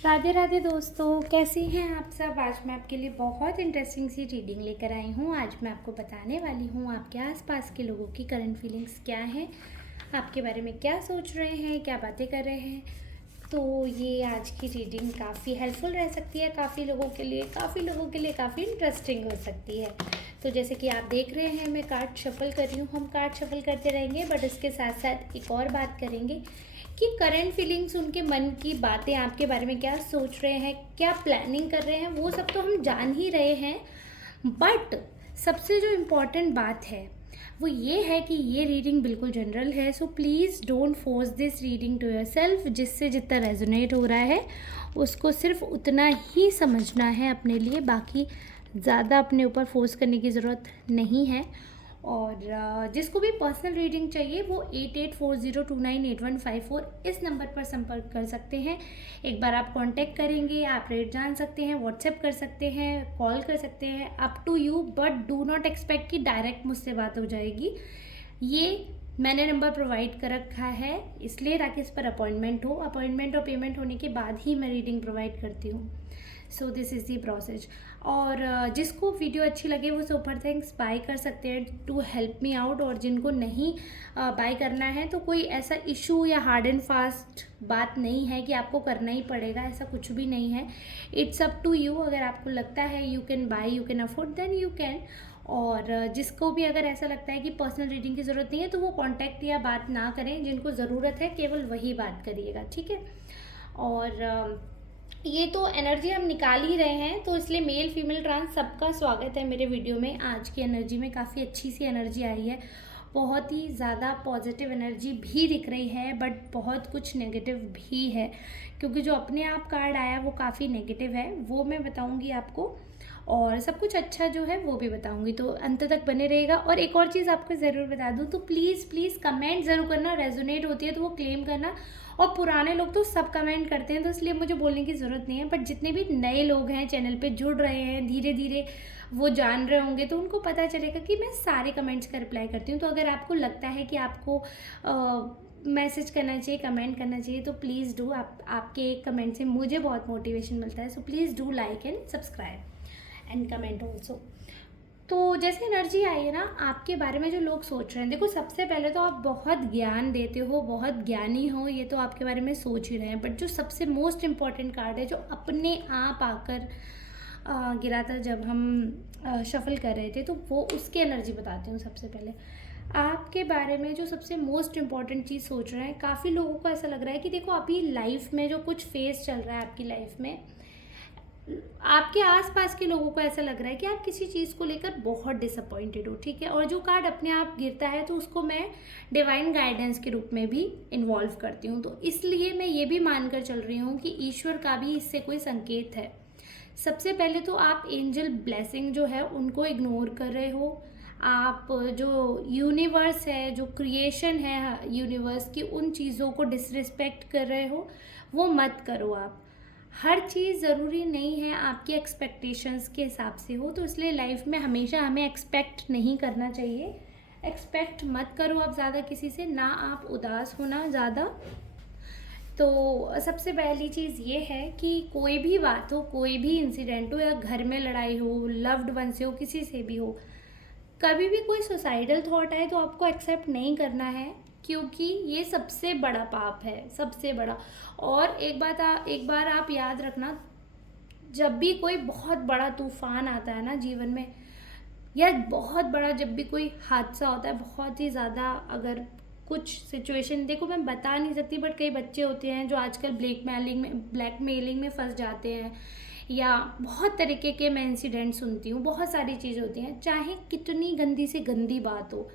राधे राधे दोस्तों, कैसे हैं आप सब। आज मैं आपके लिए बहुत इंटरेस्टिंग सी रीडिंग लेकर आई हूँ। आज मैं आपको बताने वाली हूँ आपके आसपास के लोगों की करंट फीलिंग्स क्या हैं, आपके बारे में क्या सोच रहे हैं, क्या बातें कर रहे हैं। तो ये आज की रीडिंग काफ़ी हेल्पफुल रह सकती है काफ़ी लोगों के लिए, काफ़ी इंटरेस्टिंग हो सकती है। तो जैसे कि आप देख रहे हैं, मैं कार्ड शफल कर रही हूँ। हम कार्ड शफल करते रहेंगे, बट इसके साथ साथ एक और बात करेंगे कि करंट फीलिंग्स, उनके मन की बातें आपके बारे में क्या सोच रहे हैं, क्या प्लानिंग कर रहे हैं, वो सब तो हम जान ही रहे हैं। बट सबसे जो इम्पॉर्टेंट बात है वो ये है कि ये रीडिंग बिल्कुल जनरल है। So please don't force this reading to yourself. जिससे जितना रेजोनेट हो रहा है उसको सिर्फ उतना ही समझना है अपने लिए, बाकी ज़्यादा अपने ऊपर फोर्स करने की ज़रूरत नहीं है। और जिसको भी पर्सनल रीडिंग चाहिए वो 8840298154 इस नंबर पर संपर्क कर सकते हैं। एक बार आप कांटेक्ट करेंगे, आप रेट जान सकते हैं, व्हाट्सएप कर सकते हैं, कॉल कर सकते हैं, up to you. But do not expect कि डायरेक्ट मुझसे बात हो जाएगी। ये मैंने नंबर प्रोवाइड कर रखा है इसलिए ताकि इस पर अपॉइंटमेंट हो। अपॉइंटमेंट और पेमेंट होने के बाद ही मैं रीडिंग प्रोवाइड करती हूँ। So this is the process. और जिसको वीडियो अच्छी लगे वो सुपर थैंक्स बाय कर सकते हैं टू हेल्प मी आउट। और जिनको नहीं बाय करना है तो कोई ऐसा इशू या हार्ड एंड फास्ट बात नहीं है कि आपको करना ही पड़ेगा, ऐसा कुछ भी नहीं है। It's up to you. अगर आपको लगता है you can buy, you can afford, then you can. और जिसको भी अगर ऐसा लगता है कि पर्सनल रीडिंग की ज़रूरत नहीं है तो वो कांटेक्ट या बात ना करें। जिनको ज़रूरत है केवल वही बात करिएगा, ठीक है। और ये तो एनर्जी हम निकाल ही रहे हैं, तो इसलिए मेल फीमेल ट्रांस सबका स्वागत है मेरे वीडियो में। आज की एनर्जी में काफ़ी अच्छी सी एनर्जी आई है, बहुत ही ज़्यादा पॉजिटिव एनर्जी भी दिख रही है, बट बहुत कुछ नेगेटिव भी है। क्योंकि जो अपने आप कार्ड आया वो काफ़ी नेगेटिव है, वो मैं बताऊंगी आपको। और सब कुछ अच्छा जो है वो भी बताऊंगी, तो अंत तक बने रहेगा। और एक और चीज़ आपको ज़रूर बता दूं, तो प्लीज़ प्लीज़ कमेंट ज़रूर करना। रेजोनेट होती है तो वो क्लेम करना। और पुराने लोग तो सब कमेंट करते हैं, तो इसलिए मुझे बोलने की ज़रूरत नहीं है। बट जितने भी नए लोग हैं चैनल पे जुड़ रहे हैं, धीरे धीरे वो जान रहे होंगे, तो उनको पता चलेगा कि मैं सारे कमेंट्स का रिप्लाई करती हूँ। तो अगर आपको लगता है कि आपको मैसेज करना चाहिए, कमेंट करना चाहिए, तो प्लीज़ डू। आपके एक कमेंट से मुझे बहुत मोटिवेशन मिलता है। So please do like and subscribe and comment also. तो जैसे एनर्जी आई है ना, आपके बारे में जो लोग सोच रहे हैं, देखो सबसे पहले तो आप बहुत ज्ञान देते हो, बहुत ज्ञानी हो, ये तो आपके बारे में सोच ही रहे हैं। बट जो सबसे मोस्ट इम्पॉर्टेंट कार्ड है जो अपने आप आकर गिरा था जब हम शफल कर रहे थे, तो वो उसकी एनर्जी बताती हूँ। सबसे पहले आपके बारे में जो सबसे मोस्ट इम्पॉर्टेंट चीज़ सोच रहे हैं, काफ़ी लोगों को ऐसा लग रहा है कि देखो अभी लाइफ में जो कुछ फेस चल रहा है आपकी लाइफ में, आपके आसपास के लोगों को ऐसा लग रहा है कि आप किसी चीज़ को लेकर बहुत डिसअपॉइंटेड हो, ठीक है। और जो कार्ड अपने आप गिरता है तो उसको मैं डिवाइन गाइडेंस के रूप में भी इन्वॉल्व करती हूँ। तो इसलिए मैं ये भी मानकर चल रही हूँ कि ईश्वर का भी इससे कोई संकेत है। सबसे पहले तो आप एंजल ब्लेसिंग जो है उनको इग्नोर कर रहे हो। आप जो यूनिवर्स है, जो क्रिएशन है यूनिवर्स की, उन चीज़ों को डिसरिस्पेक्ट कर रहे हो, वो मत करो आप। हर चीज़ ज़रूरी नहीं है आपकी एक्सपेक्टेशंस के हिसाब से हो, तो इसलिए लाइफ में हमेशा हमें एक्सपेक्ट नहीं करना चाहिए। एक्सपेक्ट मत करो आप ज़्यादा किसी से, ना आप उदास होना ज़्यादा। तो सबसे पहली चीज़ ये है कि कोई भी बात हो, कोई भी इंसिडेंट हो, या घर में लड़ाई हो, लव्ड वन से हो, किसी से भी हो, कभी भी कोई सुसाइडल थॉट आए तो आपको एक्सेप्ट नहीं करना है, क्योंकि ये सबसे बड़ा पाप है, सबसे बड़ा। और एक बार आप याद रखना, जब भी कोई बहुत बड़ा तूफान आता है ना जीवन में, या बहुत बड़ा जब भी कोई हादसा होता है, बहुत ही ज़्यादा, अगर कुछ सिचुएशन, देखो मैं बता नहीं सकती, बट कई बच्चे होते हैं जो आजकल ब्लैकमेलिंग में फंस जाते हैं, या बहुत तरीके के मैं इंसिडेंट सुनती हूँ, बहुत सारी चीज़ें होती हैं। चाहे कितनी गंदी से गंदी बात हो,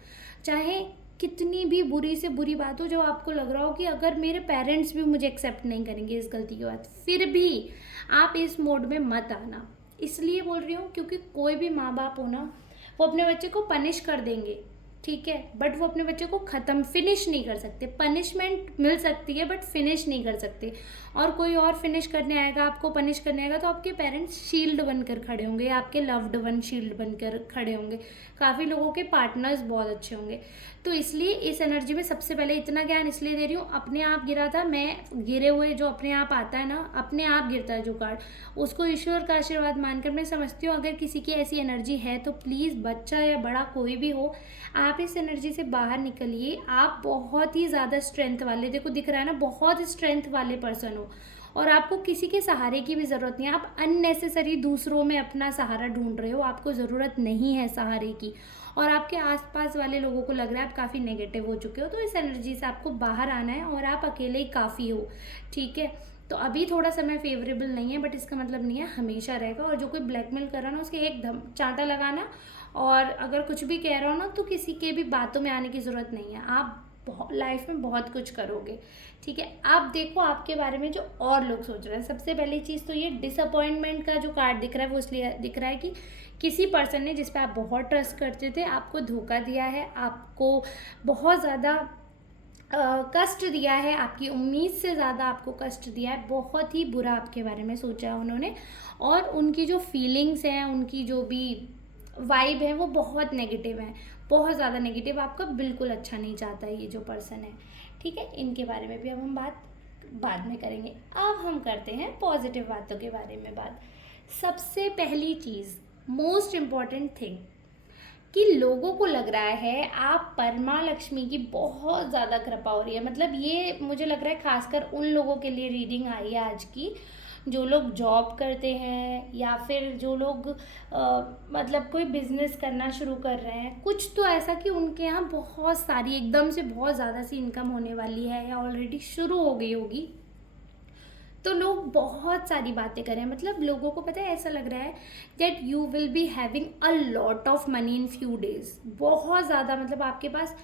चाहे कितनी भी बुरी से बुरी बात हो, जो आपको लग रहा हो कि अगर मेरे पेरेंट्स भी मुझे एक्सेप्ट नहीं करेंगे इस गलती के बाद, फिर भी आप इस मोड में मत आना। इसलिए बोल रही हूँ क्योंकि कोई भी माँ बाप हो ना, वो अपने बच्चे को पनिश कर देंगे ठीक है, बट वो अपने बच्चे को ख़त्म फिनिश नहीं कर सकते। पनिशमेंट मिल सकती है बट फिनिश नहीं कर सकते। और कोई और फिनिश करने आएगा, आपको पनिश करने आएगा, तो आपके पेरेंट्स शील्ड बनकर खड़े होंगे, आपके लव्ड वन शील्ड बनकर खड़े होंगे। काफ़ी लोगों के पार्टनर्स बहुत अच्छे होंगे। तो इसलिए इस एनर्जी में सबसे पहले इतना ज्ञान इसलिए दे रही हूँ, अपने आप गिरा था, मैं गिरे हुए जो अपने आप आता है ना, अपने आप गिरता है जो कार्ड, उसको ईश्वर का आशीर्वाद मानकर मैं समझती हूँ। अगर किसी की ऐसी एनर्जी है तो प्लीज़, बच्चा या बड़ा कोई भी हो, आप इस एनर्जी से बाहर निकलिए। आप बहुत ही ज़्यादा स्ट्रेंथ वाले, देखो दिख रहा है ना, बहुत स्ट्रेंथ वाले पर्सन हो, और आपको किसी के सहारे की भी ज़रूरत नहीं है। आप अननेसेसरी दूसरों में अपना सहारा ढूंढ रहे हो, आपको ज़रूरत नहीं है सहारे की। और आपके आसपास वाले लोगों को लग रहा है आप काफ़ी नेगेटिव हो चुके हो, तो इस एनर्जी से आपको बाहर आना है, और आप अकेले ही काफ़ी हो, ठीक है। तो अभी थोड़ा समय फेवरेबल नहीं है, बट इसका मतलब नहीं है हमेशा रहेगा। और जो कोई ब्लैकमेल कर रहा है ना, उसके एक चांटा लगाना, और अगर कुछ भी कह रहा हो ना, तो किसी के भी बातों में आने की ज़रूरत नहीं है। आप लाइफ में बहुत कुछ करोगे, ठीक है। आप देखो आपके बारे में जो और लोग सोच रहे हैं। सबसे पहली चीज़ तो ये डिसअपॉइंटमेंट का जो कार्ड दिख रहा है, वो इसलिए दिख रहा है कि किसी पर्सन ने, जिस पे आप बहुत ट्रस्ट करते थे, आपको धोखा दिया है, आपको बहुत ज़्यादा कष्ट दिया है, आपकी उम्मीद से ज़्यादा आपको कष्ट दिया है, बहुत ही बुरा आपके बारे में सोचा है उन्होंने। और उनकी जो फीलिंग्स हैं, उनकी जो भी वाइब है, वो बहुत नेगेटिव है, बहुत ज़्यादा नेगेटिव। आपका बिल्कुल अच्छा नहीं चाहता है ये जो पर्सन है, ठीक है। इनके बारे में भी अब हम बात बाद में करेंगे। अब हम करते हैं पॉजिटिव बातों के बारे में बात। सबसे पहली चीज़, मोस्ट इम्पॉर्टेंट थिंग, कि लोगों को लग रहा है आप परमा लक्ष्मी की बहुत ज़्यादा कृपा हो रही है। मतलब ये मुझे लग रहा है खासकर उन लोगों के लिए रीडिंग आई है आज की, जो लोग जॉब करते हैं, या फिर जो लोग मतलब कोई बिजनेस करना शुरू कर रहे हैं, कुछ तो ऐसा कि उनके यहाँ बहुत सारी, एकदम से बहुत ज़्यादा सी इनकम होने वाली है, या ऑलरेडी शुरू हो गई होगी। तो लोग बहुत सारी बातें कर रहे हैं। मतलब लोगों को पता है, ऐसा लग रहा है that you will be having a lot of money in few days. बहुत ज़्यादा, मतलब आपके पास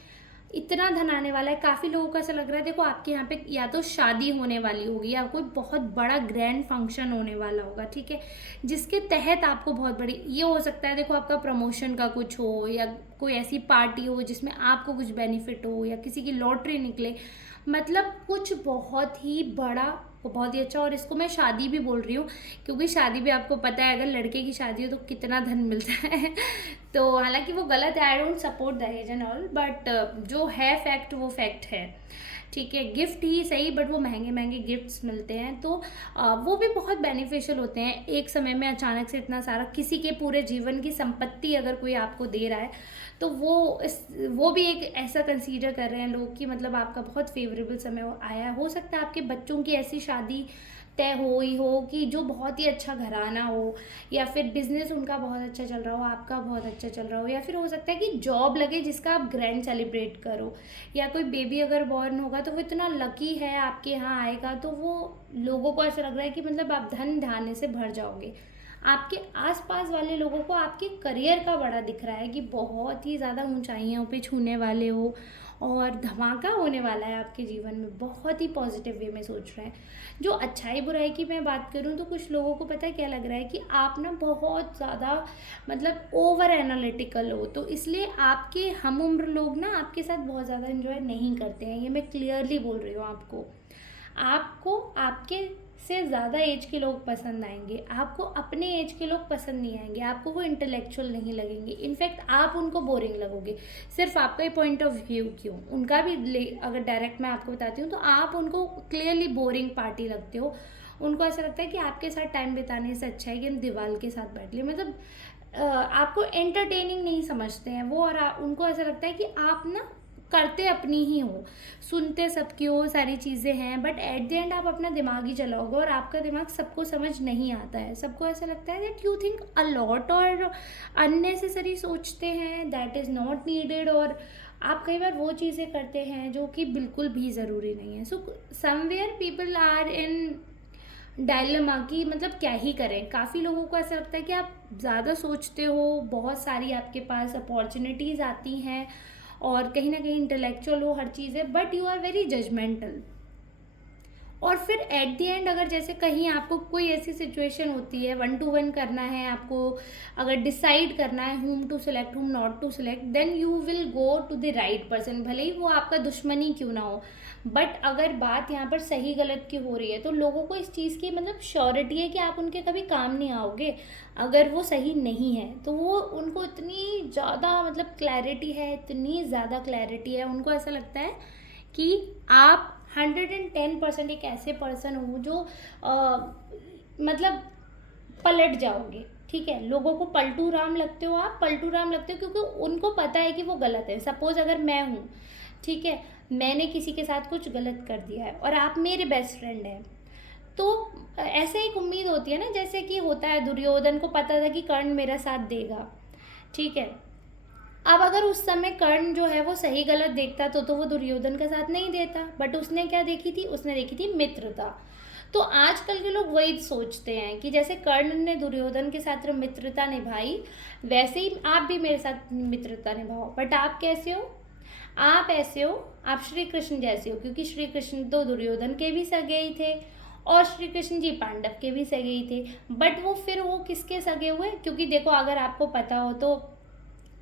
इतना धन आने वाला है। काफ़ी लोगों को ऐसा लग रहा है, देखो आपके यहाँ पे या तो शादी होने वाली होगी, या कोई बहुत बड़ा ग्रैंड फंक्शन होने वाला होगा, ठीक है, जिसके तहत आपको बहुत बड़ी, ये हो सकता है देखो आपका प्रमोशन का कुछ हो, या कोई ऐसी पार्टी हो जिसमें आपको कुछ बेनिफिट हो, या किसी की लॉटरी निकले। मतलब कुछ बहुत ही बड़ा, बहुत ही अच्छा। और इसको मैं शादी भी बोल रही हूँ, क्योंकि शादी भी आपको पता है, अगर लड़के की शादी हो तो कितना धन मिलता है। तो हालांकि वो गलत है, आई डोंट सपोर्ट दहेज एंड ऑल, बट जो है फैक्ट वो फैक्ट है, ठीक है। गिफ्ट ही सही, बट वो महंगे महंगे गिफ्ट्स मिलते हैं, तो वो भी बहुत बेनिफिशियल होते हैं। एक समय में अचानक से इतना सारा, किसी के पूरे जीवन की संपत्ति अगर कोई आपको दे रहा है, तो वो भी एक ऐसा कंसीडर कर रहे हैं लोग कि मतलब आपका बहुत फेवरेबल समय आया। हो सकता है आपके बच्चों की ऐसी शादी तय हो ही हो कि जो बहुत ही अच्छा घराना हो, या फिर बिजनेस उनका बहुत अच्छा चल रहा हो, आपका बहुत अच्छा चल रहा हो, या फिर हो सकता है कि जॉब लगे जिसका आप ग्रैंड सेलिब्रेट करो, या कोई बेबी अगर बॉर्न होगा तो वो इतना लकी है आपके यहाँ आएगा, तो वो लोगों को ऐसा लग रहा है कि मतलब आप धन धान्य से भर जाओगे। आपके आसपास वाले लोगों को आपके करियर का बड़ा दिख रहा है कि बहुत ही ज़्यादा ऊंचाइयों पे छूने वाले हो, और धमाका होने वाला है आपके जीवन में, बहुत ही पॉजिटिव वे में सोच रहे हैं। जो अच्छाई बुराई की मैं बात करूं, तो कुछ लोगों को पता है क्या लग रहा है कि आप ना बहुत ज़्यादा मतलब ओवर एनालिटिकल हो, तो इसलिए आपके हम उम्र लोग ना आपके साथ बहुत ज़्यादा इन्जॉय नहीं करते हैं। ये मैं क्लियरली बोल रही हूँ आपको। आपको आपके से ज़्यादा एज के लोग पसंद आएंगे, आपको अपने एज के लोग पसंद नहीं आएंगे, आपको वो इंटेलेक्चुअल नहीं लगेंगे, इनफैक्ट आप उनको बोरिंग लगोगे। सिर्फ आपका ही पॉइंट ऑफ व्यू क्यों, उनका भी अगर डायरेक्ट मैं आपको बताती हूँ, तो आप उनको क्लियरली बोरिंग पार्टी लगते हो। उनको ऐसा लगता है कि आपके साथ टाइम बिताने से अच्छा है कि हम दीवार के साथ बैठ लें। मतलब आपको एंटरटेनिंग नहीं समझते हैं वो, और उनको ऐसा लगता है कि आप ना करते अपनी ही हो, सुनते सबकी हो, सारी चीज़ें हैं, बट एट द एंड आप अपना दिमाग ही चलाओगे, और आपका दिमाग सबको समझ नहीं आता है। सबको ऐसा लगता है that you think a lot, और अननेसेसरी सोचते हैं, दैट इज़ नॉट नीडेड, और आप कई बार वो चीज़ें करते हैं जो कि बिल्कुल भी ज़रूरी नहीं है। So somewhere people are in dilemma कि मतलब क्या ही करें। काफ़ी लोगों को ऐसा लगता है कि आप ज़्यादा सोचते हो, बहुत सारी आपके पास अपॉर्चुनिटीज़ आती हैं, और कहीं ना कहीं इंटेलेक्चुअल हो, हर चीज़ है, but you are very judgemental. और फिर एट द एंड अगर जैसे कहीं आपको कोई ऐसी सिचुएशन होती है 1-to-1 करना है आपको, अगर डिसाइड करना है whom to select whom not to select, then you will go to the right person, भले ही वो आपका दुश्मन ही क्यों ना हो। बट अगर बात यहाँ पर सही गलत की हो रही है तो लोगों को इस चीज़ की मतलब श्योरिटी है कि आप उनके कभी काम नहीं आओगे अगर वो सही नहीं है। तो वो उनको इतनी ज़्यादा मतलब क्लैरिटी है, इतनी ज़्यादा क्लैरिटी है, उनको ऐसा लगता है कि आप 110% एक ऐसे पर्सन हो जो मतलब पलट जाओगे। ठीक है, लोगों को पलटू राम लगते हो, आप पलटू राम लगते हो क्योंकि उनको पता है कि वो गलत है। सपोज अगर मैं हूँ, ठीक है, मैंने किसी के साथ कुछ गलत कर दिया है और आप मेरे बेस्ट फ्रेंड हैं, तो ऐसे एक उम्मीद होती है ना, जैसे कि होता है दुर्योधन को पता था कि कर्ण मेरा साथ देगा। ठीक है, अब अगर उस समय कर्ण जो है वो सही गलत देखता तो वो दुर्योधन का साथ नहीं देता, बट उसने क्या देखी थी, उसने देखी थी मित्रता। तो आजकल के लोग वही सोचते हैं कि जैसे कर्ण ने दुर्योधन के साथ मित्रता निभाई, वैसे ही आप भी मेरे साथ मित्रता निभाओ। बट आप कैसे हो, आप ऐसे हो, आप श्री कृष्ण जैसे हो, क्योंकि श्री कृष्ण तो दुर्योधन के भी सगे ही थे और श्री कृष्ण जी पांडव के भी सगे ही थे। बट वो फिर वो किसके सगे हुए, क्योंकि देखो अगर आपको पता हो तो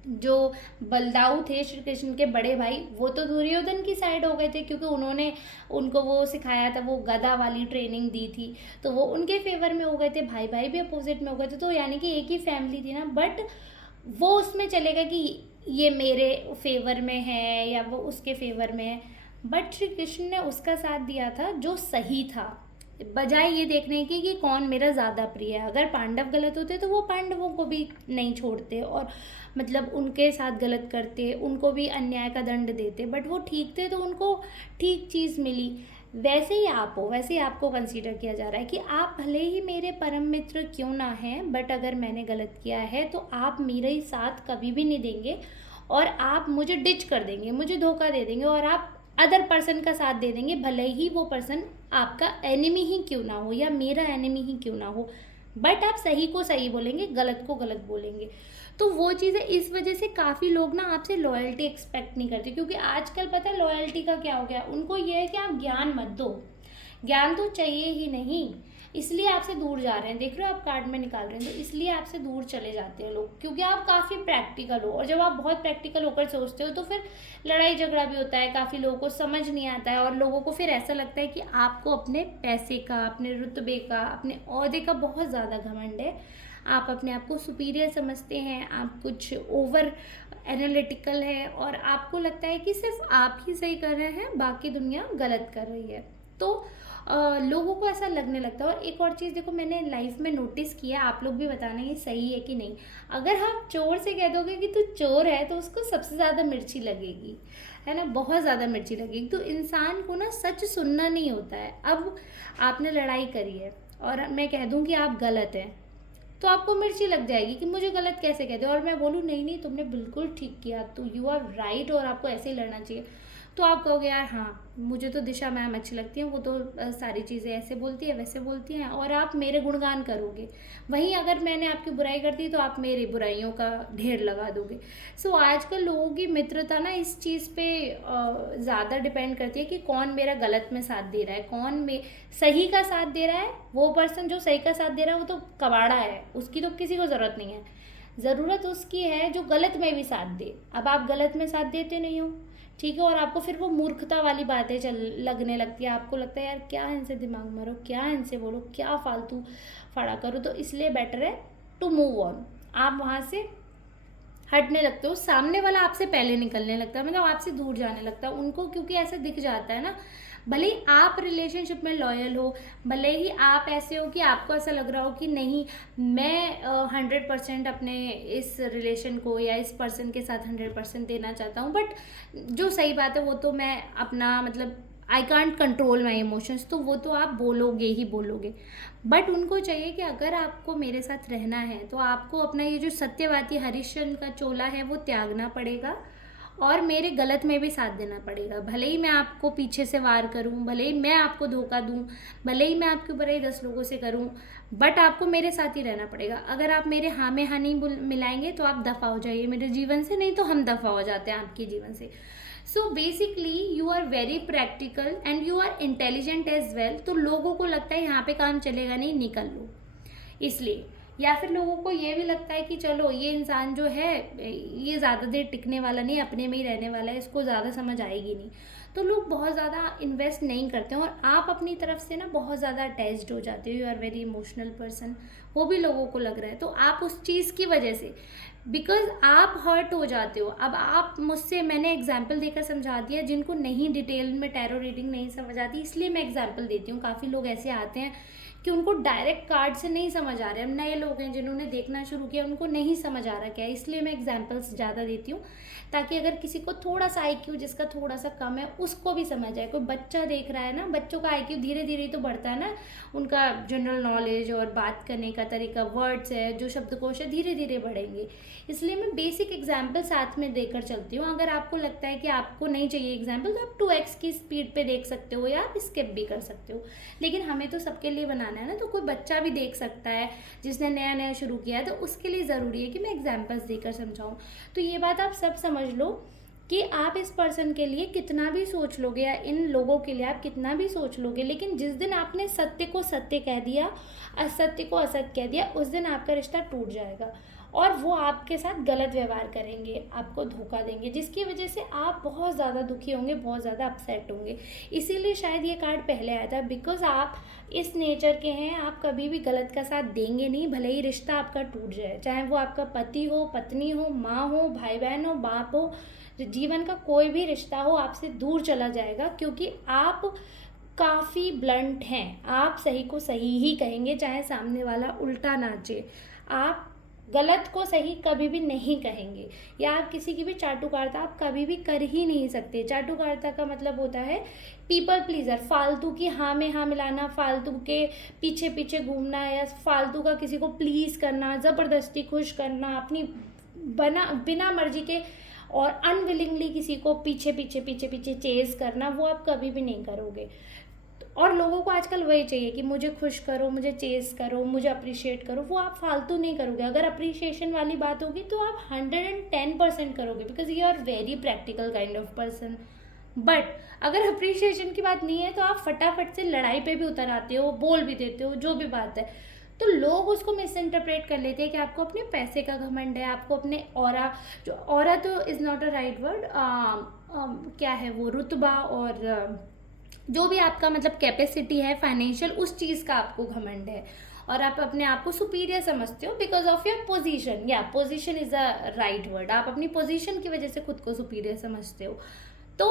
जो बलदाऊ थे श्री कृष्ण के बड़े भाई, वो तो दुर्योधन की साइड हो गए थे क्योंकि उन्होंने उनको वो सिखाया था, वो गदा वाली ट्रेनिंग दी थी, तो वो उनके फेवर में हो गए थे। भाई भाई भी अपोजिट में हो गए थे, तो यानी कि एक ही फैमिली थी ना। बट वो उसमें चलेगा कि ये मेरे फेवर में है या वो उसके फेवर में है। बट श्री कृष्ण ने उसका साथ दिया था जो सही था, बजाय ये देखने की कि कौन मेरा ज़्यादा प्रिय है। अगर पांडव गलत होते तो वो पांडवों को भी नहीं छोड़ते और मतलब उनके साथ गलत करते, उनको भी अन्याय का दंड देते। बट वो ठीक थे तो उनको ठीक चीज़ मिली। वैसे ही आप हो, वैसे ही आपको कंसीडर किया जा रहा है कि आप भले ही मेरे परम मित्र क्यों ना हैं, बट अगर मैंने गलत किया है तो आप मेरे ही साथ कभी भी नहीं देंगे और आप मुझे डिच कर देंगे, मुझे धोखा दे देंगे और आप अदर पर्सन का साथ दे देंगे, भले ही वो पर्सन आपका एनिमी ही क्यों ना हो या मेरा एनिमी ही क्यों ना हो। बट आप सही को सही बोलेंगे, गलत को गलत बोलेंगे। तो वो चीज़ें इस वजह से काफ़ी लोग ना आपसे लॉयल्टी एक्सपेक्ट नहीं करते, क्योंकि आजकल पता है लॉयल्टी का क्या हो गया, उनको ये है कि आप ज्ञान मत दो, ज्ञान तो चाहिए ही नहीं, इसलिए आपसे दूर जा रहे हैं। देख रहे हो आप कार्ड में निकाल रहे हैं, तो इसलिए आपसे दूर चले जाते हैं लोग, क्योंकि आप काफ़ी प्रैक्टिकल हो। और जब आप बहुत प्रैक्टिकल होकर सोचते हो तो फिर लड़ाई झगड़ा भी होता है, काफ़ी लोगों को समझ नहीं आता है और लोगों को फिर ऐसा लगता है कि आपको अपने पैसे का, अपने रुतबे का, अपने ओहदे का बहुत ज़्यादा घमंड है, आप अपने आप को सुपीरियर समझते हैं, आप कुछ ओवर एनालिटिकल है और आपको लगता है कि सिर्फ आप ही सही कर रहे हैं, बाकी दुनिया गलत कर रही है। तो लोगों को ऐसा लगने लगता है। और एक और चीज़ देखो, मैंने लाइफ में नोटिस किया, आप लोग भी बताना ये सही है कि नहीं। अगर आप चोर से कह दोगे कि तू चोर है तो उसको सबसे ज़्यादा मिर्ची लगेगी, है ना, बहुत ज़्यादा मिर्ची लगेगी। तो इंसान को ना सच सुनना नहीं होता है। अब आपने लड़ाई करी है और मैं कह दूँ कि आप गलत हैं, तो आपको मिर्ची लग जाएगी कि मुझे गलत कैसे कहते हो, और मैं बोलूँ नहीं नहीं तुमने बिल्कुल ठीक किया, तो यू आर राइट और आपको ऐसे ही लड़ना चाहिए, तो आप कहोगे यार हाँ मुझे तो दिशा मैम अच्छी लगती हैं, वो तो सारी चीज़ें ऐसे बोलती है वैसे बोलती हैं, और आप मेरे गुणगान करोगे। वहीं अगर मैंने आपकी बुराई कर दी तो आप मेरी बुराइयों का ढेर लगा दोगे। सो आजकल लोगों की मित्रता ना इस चीज़ पे ज़्यादा डिपेंड करती है कि कौन मेरा गलत में साथ दे रहा है, कौन में सही का साथ दे रहा है। वो पर्सन जो सही का साथ दे रहा है वो तो कबाड़ा है, उसकी तो किसी को ज़रूरत नहीं है। ज़रूरत उसकी है जो गलत में भी साथ दे। अब आप गलत में साथ देते नहीं हो, ठीक है, और आपको फिर वो मूर्खता वाली बातें लगने लगती है। आपको लगता है यार क्या इनसे दिमाग मारो, क्या इनसे बोलो, क्या फालतू फाड़ा करो। तो इसलिए बेटर है टू मूव ऑन। आप वहाँ से हटने लगते हो, सामने वाला आपसे पहले निकलने लगता है, मतलब आपसे दूर जाने लगता है उनको, क्योंकि ऐसा दिख जाता है ना। भले ही आप रिलेशनशिप में लॉयल हो, भले ही आप ऐसे हो कि आपको ऐसा लग रहा हो कि नहीं मैं 100% अपने इस रिलेशन को या इस पर्सन के साथ 100% देना चाहता हूँ, बट जो सही बात है वो तो मैं अपना मतलब I can't control my emotions, तो वो तो आप बोलोगे ही बोलोगे। बट उनको चाहिए कि अगर आपको मेरे साथ रहना है तो आपको अपना ये जो सत्यवादी हरिश्चंद्र का चोला है वो त्यागना पड़ेगा और मेरे गलत में भी साथ देना पड़ेगा। भले ही मैं आपको पीछे से वार करूं, भले ही मैं आपको धोखा दूं, भले ही मैं आपके ऊपर ही 10 लोगों से करूं, बट आपको मेरे साथ ही रहना पड़ेगा। अगर आप मेरे हाँ में हाँ नहीं मिलाएंगे तो आप दफ़ा हो जाइए मेरे जीवन से, नहीं तो हम दफ़ा हो जाते हैं आपके जीवन से। So basically you are very practical and you are intelligent as well. तो लोगों को लगता है यहाँ पे काम चलेगा नहीं, निकल लो, इसलिए। या फिर लोगों को ये भी लगता है कि चलो ये इंसान जो है ये ज़्यादा देर टिकने वाला नहीं, अपने में ही रहने वाला है, इसको ज़्यादा समझ आएगी नहीं, तो लोग बहुत ज़्यादा इन्वेस्ट नहीं करते हैं। और आप अपनी तरफ से ना बहुत ज़्यादा अटैच्ड हो जाते हो, you are very emotional person, वो भी लोगों को लग रहा है। तो आप उस चीज़ की वजह से, बिकॉज आप हर्ट हो जाते हो। अब आप मुझसे, मैंने एग्जाम्पल देकर समझा दिया, जिनको नहीं डिटेल में टैरो रीडिंग नहीं समझ आती, इसलिए मैं एग्जाम्पल देती हूँ। काफ़ी लोग ऐसे आते हैं कि उनको डायरेक्ट कार्ड से नहीं समझ आ रहा है। नए लोग हैं जिन्होंने देखना शुरू किया, उनको नहीं समझ आ रहा क्या है, इसलिए मैं एग्जांपल्स ज़्यादा देती हूँ, ताकि अगर किसी को थोड़ा सा आईक्यू जिसका थोड़ा सा कम है उसको भी समझ आए। कोई बच्चा देख रहा है ना, बच्चों का आईक्यू धीरे धीरे तो बढ़ता है ना, उनका जनरल नॉलेज और बात करने का तरीका, वर्ड्स है, जो शब्दकोश है, धीरे धीरे बढ़ेंगे। इसलिए मैं बेसिक एग्जाम्पल साथ में देकर चलती हूँ। अगर आपको लगता है कि आपको नहीं चाहिए एग्जाम्पल, तो आप 2x की स्पीड पे देख सकते हो या आप स्किप भी कर सकते हो, लेकिन हमें तो सबके लिए बनाना है ना। तो कोई बच्चा भी देख सकता है जिसने नया नया शुरू किया है, तो उसके लिए ज़रूरी है कि मैं एग्जाम्पल्स देकर समझाऊँ। तो ये बात आप सब समझ लो कि आप इस पर्सन के लिए कितना भी सोच लोगे या इन लोगों के लिए आप कितना भी सोच लोगे, लेकिन जिस दिन आपने सत्य को सत्य कह दिया, असत्य को असत्य कह दिया, उस दिन आपका रिश्ता टूट जाएगा और वो आपके साथ गलत व्यवहार करेंगे, आपको धोखा देंगे, जिसकी वजह से आप बहुत ज़्यादा दुखी होंगे, बहुत ज़्यादा अपसेट होंगे। इसीलिए शायद ये कार्ड पहले आया था, बिकॉज आप इस नेचर के हैं, आप कभी भी गलत का साथ देंगे नहीं, भले ही रिश्ता आपका टूट जाए, चाहे वो आपका पति हो, पत्नी हो, माँ हो, भाई बहन हो, बाप हो, जीवन का कोई भी रिश्ता हो, आपसे दूर चला जाएगा, क्योंकि आप काफ़ी ब्लंट हैं। आप सही को सही ही कहेंगे, चाहे सामने वाला उल्टा नाचे। आप गलत को सही कभी भी नहीं कहेंगे, या आप किसी की भी चाटुकारिता आप कभी भी कर ही नहीं सकते। चाटुकारिता का मतलब होता है पीपल प्लीजर, फालतू की हाँ में हाँ मिलाना, फालतू के पीछे पीछे घूमना, या फालतू का किसी को प्लीज़ करना, ज़बरदस्ती खुश करना, अपनी बिना मर्जी के और अनविलिंगली किसी को पीछे पीछे पीछे पीछे चेज़ करना, वो आप कभी भी नहीं करोगे। और लोगों को आजकल वही चाहिए कि मुझे खुश करो, मुझे चेस करो, मुझे अप्रिशिएट करो, वो आप फालतू नहीं करोगे। अगर अप्रिशिएशन वाली बात होगी तो आप 110% करोगे, because you are very practical kind of person. But अगर अप्रिशिएशन की बात नहीं है तो आप फटाफट से लड़ाई पे भी उतर आते हो, बोल भी देते हो, जो भी बात है, तो लोग उसको मिस इंटरप्रेट कर लेते हैं कि आपको अपने पैसे का घमंड है, आपको अपने ऑरा, जो ऑरा तो is not a right word, क्या है वो, रुतबा और जो भी आपका मतलब कैपेसिटी है फाइनेंशियल, उस चीज़ का आपको घमंड है, और आप अपने आप को सुपीरियर समझते हो बिकॉज ऑफ योर पोजीशन। या position is a right word, आप अपनी पोजीशन की वजह से खुद को सुपीरियर समझते हो। तो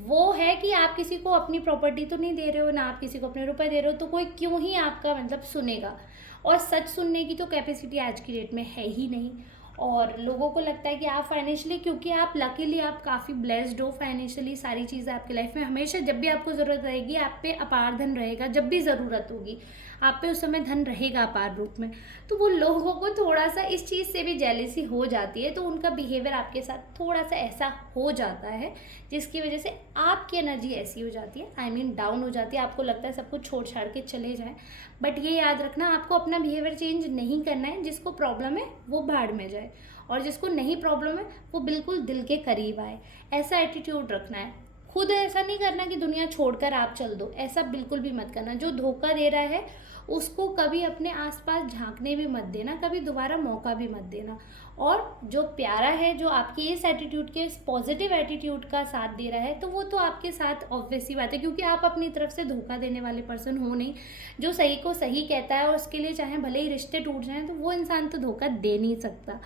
वो है कि आप किसी को अपनी प्रॉपर्टी तो नहीं दे रहे हो, ना आप किसी को अपने रुपए दे रहे हो, तो कोई क्यों ही आपका मतलब सुनेगा। और सच सुनने की तो कैपेसिटी आज की डेट में है ही नहीं। और लोगों को लगता है कि आप फाइनेंशियली, क्योंकि आप लकीली आप काफ़ी ब्लेस्ड हो फाइनेंशियली, सारी चीज़ें आपकी लाइफ में हमेशा जब भी आपको ज़रूरत रहेगी आप पे अपार धन रहेगा, जब भी ज़रूरत होगी आप पे उस समय धन रहेगा अपार रूप में। तो वो लोगों को थोड़ा सा इस चीज़ से भी जेलेसी हो जाती है, तो उनका बिहेवियर आपके साथ थोड़ा सा ऐसा हो जाता है, जिसकी वजह से आपकी एनर्जी ऐसी हो जाती है, आई मीन डाउन हो जाती है। आपको लगता है सब कुछ छोड़ छाड़ के चले जाएं, बट ये याद रखना आपको अपना बिहेवियर चेंज नहीं करना है। जिसको प्रॉब्लम है वो भाड़ में जाए, और जिसको नहीं प्रॉब्लम है वो बिल्कुल दिल के करीब आए, ऐसा एटीट्यूड रखना है। खुद ऐसा नहीं करना कि दुनिया छोड़कर आप चल दो, ऐसा बिल्कुल भी मत करना। जो धोखा दे रहा है उसको कभी अपने आसपास झांकने भी मत देना, कभी दोबारा मौका भी मत देना। और जो प्यारा है, जो आपके इस एटीट्यूड के, इस पॉजिटिव एटीट्यूड का साथ दे रहा है, तो वो तो आपके साथ ऑब्वियसली बात है, क्योंकि आप अपनी तरफ से धोखा देने वाले पर्सन हो नहीं। जो सही को सही कहता है और उसके लिए चाहे भले ही रिश्ते टूट जाएं, तो वो इंसान तो धोखा दे नहीं सकता।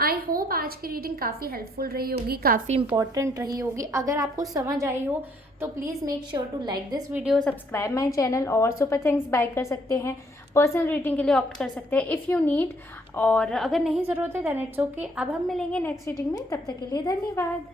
आई होप आज की रीडिंग काफ़ी हेल्पफुल रही होगी, काफ़ी इंपॉर्टेंट रही होगी। अगर आपको समझ आई हो तो please make sure to like this video, subscribe my channel, और सुपर थैंक्स बाय कर सकते हैं, पर्सनल रीडिंग के लिए ऑप्ट कर सकते हैं इफ़ यू नीड। और अगर नहीं ज़रूरत है दैन इट्स ओके। अब हम मिलेंगे नेक्स्ट रीडिंग में, तब तक के लिए धन्यवाद।